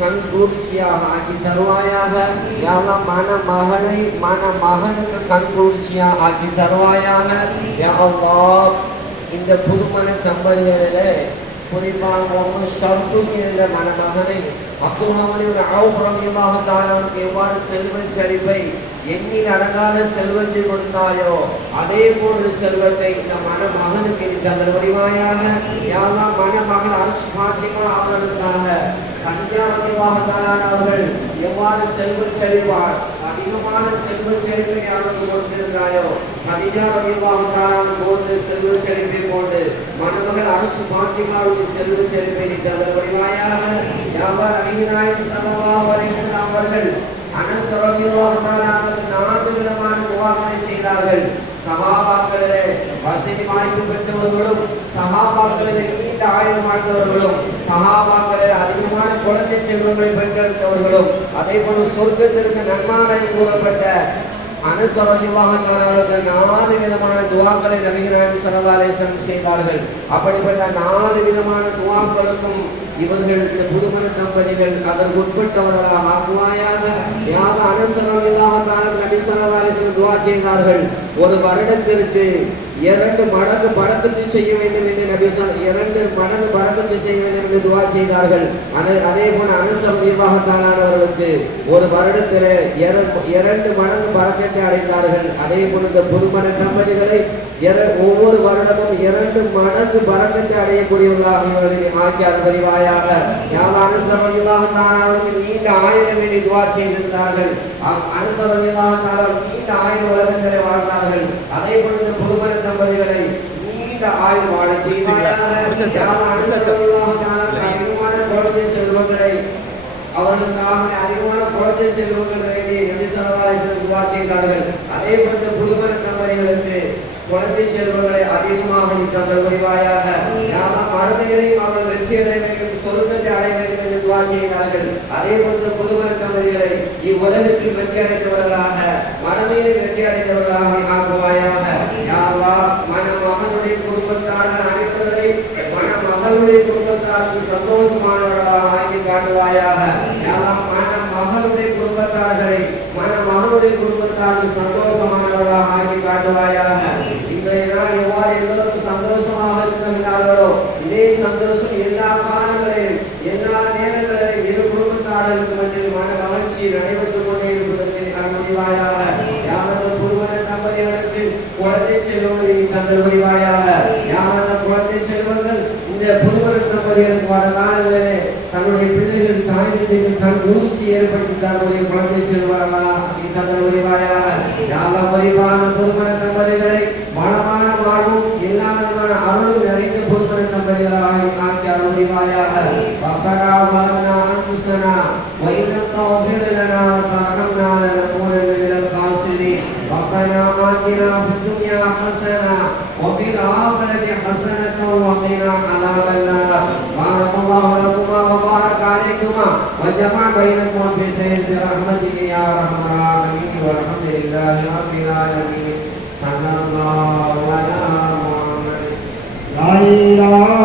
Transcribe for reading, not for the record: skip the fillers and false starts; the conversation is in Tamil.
கண் குளிர்ச்சியாக ஆக்கி தருவாயாக. யா அல்லாஹ் மணமகளை மணமகனுக்கு கண் குளிர்ச்சியாக ஆக்கி தருவாயாக. யா அல்லாஹ் இந்த புதுமண தம்பதிகளிலே குறிப்பாக முகமது ஷர்ஃபுதீன் என்ற மணமகனை அப்துல் ரஹ்மான் அவுஃப் ரலியல்லாஹு தஆலா எவ்வாறு செல்வ செழிப்பை எண்ணில் அடங்காத செல்வத்தை கொடுத்தாயோ அதே போன்ற செல்வத்தை இந்த மணமகனுக்கு நீ தந்தருவாயாக. யா அல்லாஹ் மணமகள் அர்ஷ் ஃபாத்திமா அவர்களுக்காக கனியா ரலியல்லாஹு தஆலா அவர்கள் எவ்வாறு செல்வ செழிப்பார் அதிகமான செல்வ செழிப்பை அவருக்கு கொடுத்திருந்தாயோ கனியா ரலியல்லாஹு தஆலா கொடுத்த செல்வ செழிப்பை போன்று மணமகள் அர்ஷ் ஃபாத்திமாவுக்கு செல்வ செழிப்பை நீ தந்தருவாயாக. யா அல்லாஹ் நபி நாயகம் ஸல்லல்லாஹு அலைஹி வஸல்லம் அவர்கள் அனஸ் ரலியல்லாஹு தஆலா அவர்களுக்கு 4 விதமான துஆக்களை செய்தார்கள். சஹாபாக்களிலே வசதி வாய்ப்பு பெற்றவர்களும் சஹாபாக்களிலே நீண்ட ஆயுள் வாழ்ந்தவர்களும் சஹாபாக்களிலே அதிகமான குழந்தை செல்வங்களை பெற்றெடுத்தவர்களும் அதே போன்று சொர்க்கத்திற்கு நன்மாராயம் கூறப்பட்ட அனஸ் ரலியல்லாஹு தஆலா அவர்கள் 4 விதமான துஆக்களை நபி நாயகம் ஸல்லல்லாஹு அலைஹி வஸல்லம் செய்தார்கள். அப்படிப்பட்ட 4 விதமான துஆக்களுக்கும் இவர்கள் இந்த புதுமண தம்பதிகள் அதற்கு உட்பட்டவர்களாக ஆக்குவாயாக. யாக அனஸ் ரலியல்லாஹு தஆலா நபி ஸல்லல்லாஹு அலைஹி வஸல்லம் துஆ செய்தார்கள். ஒரு வருடத்திற்கு 2 மடங்கு பரக்கத்து செய்ய வேண்டும் என்று நபி 2 மடங்கு பரக்கத்து செய்ய வேண்டும் என்று துஆ செய்தார்கள். அதே போல அனஸ் ரலியல்லாஹு தஆலா அவர்களுக்கு ஒரு வருடத்தில் 2 மடங்கு பரக்கத்தை அடைந்தார்கள். அதே போல இந்த புதுமண தம்பதிகளை ஒவ்வொரு வருடமும் 2 மடங்கு பரக்கத்தை அடையக்கூடியவர்களாக இவர்களை ஆக்கியார் புரிவாயாக. யாக அனஸ் ரலியல்லாஹு தஆலா அவர்களுக்கு நீண்ட ஆயுளை வேண்டி துஆ செய்திருந்தார்கள். அனஸ் ரலியல்லாஹு தஆலா நீண்ட ஆயுள் உலகத்திலே வாழ்ந்தார்கள். அதே போல இந்த புதுமண தம்பதிகளை நீண்ட ஆயுள் வாழ செய்வாயாக. அதிகமான குழந்தை செல்வங்களை அவர்களுக்காக அதிகமான குழந்தை செல்வங்கள் வேண்டி நபி ஸல்லல்லாஹு அலைஹி வஸல்லம் துஆ செய்தார்கள். அதே போல புதுமண தம்பதிகளுக்கு குழந்தை செல்வங்களை அதிகமாக தந்தல் புரிவாயாக. மறுமையிலையும் அவர்கள் வெற்றி அடைய வேண்டும் சொர்க்கத்தை அடைய வேண்டும் என்று துஆ செய்தார்கள். அதே போன்ற புதுமண தம்பதிகளை இவ்வுலகத்தில் வெற்றி அடைந்தவர்களாக மறுமையிலே வெற்றி அடைந்தவர்களாக ஆக்குவாயாக. யா அல்லாஹ் மணமகனுடைய குடும்பத்தார்கள் அனைவரை மணமகளுடைய குடும்பத்தாருக்கு சந்தோஷமானவர்களாக ஆக்கி காட்டுவாயாக. யா அல்லாஹ் மணமகளுடைய குடும்பத்தார்களை மணமகளுடைய குடும்பத்தாருக்கு சந்தோஷமானவர்களாக ஆக்கி காட்டுவாயாக. இன்றைய நாள் எவ்வாறு எல்லோரும் சந்தோஷமாக இருக்கிறார்களோ இதே சந்தோஷம் எல்லா காலங்களிலும் எல்லா நேரங்களிலும் இரு குடும்பத்தார்களுக்கு மத்தியில் மன மகிழ்ச்சி நடைபெற்றுக் கொண்டே இருப்பதற்கு அனுமதிவாயாக. யாரது புதுமண தம்பதிகளுக்கு குழந்தை செல்வங்களை தந்தல் புரிவாயாக. யாரது குழந்தை செல்வங்கள் இந்த புதுமண தம்பதிகளுக்கு வர காலங்களிலே தன்னுடைய பிள்ளைகள் தாயத்திற்கு கண் ஊசி ஏற்படுத்தி தன்னுடைய குழந்தை செல்வர்களா தந்தல் புரிவாயாக. யாரெல்லாம் பரிபான புதுமண தம்பதிகளை வளமான வாழ்வும் எல்லா விதமான அருளும் நிறைந்த புதுமண தம்பதிகளாக ஆக்கி அருள் புரிவாயாக. ரப்பனா வலம்னா அன்ஃபுஸனா வ இன் லம் தக்ஃபிர் லனா வ தர்ஹம்னா லனகூனன்ன மினல் காசிரீன். ரப்பனா ஆத்தினா ஃபித் துன்யா ஹஸனா வ ஃபில் ஆখিরাতি ஹஸனத்தன் வ கினா அஸாபன் நார். பாரக்கல்லாஹு லகுமா வ பாரக அலைக்குமா வ ஜமஅ பைனகுமா ஃபி கைர் பிரஹ்மதிக யா அர்ஹமர் ராஹிமீன். வல்ஹம்துலில்லாஹி ரப்பில் ஆலமீன். ஸல்லல்லாஹு அலா முஹம்மத். லா இலாஹா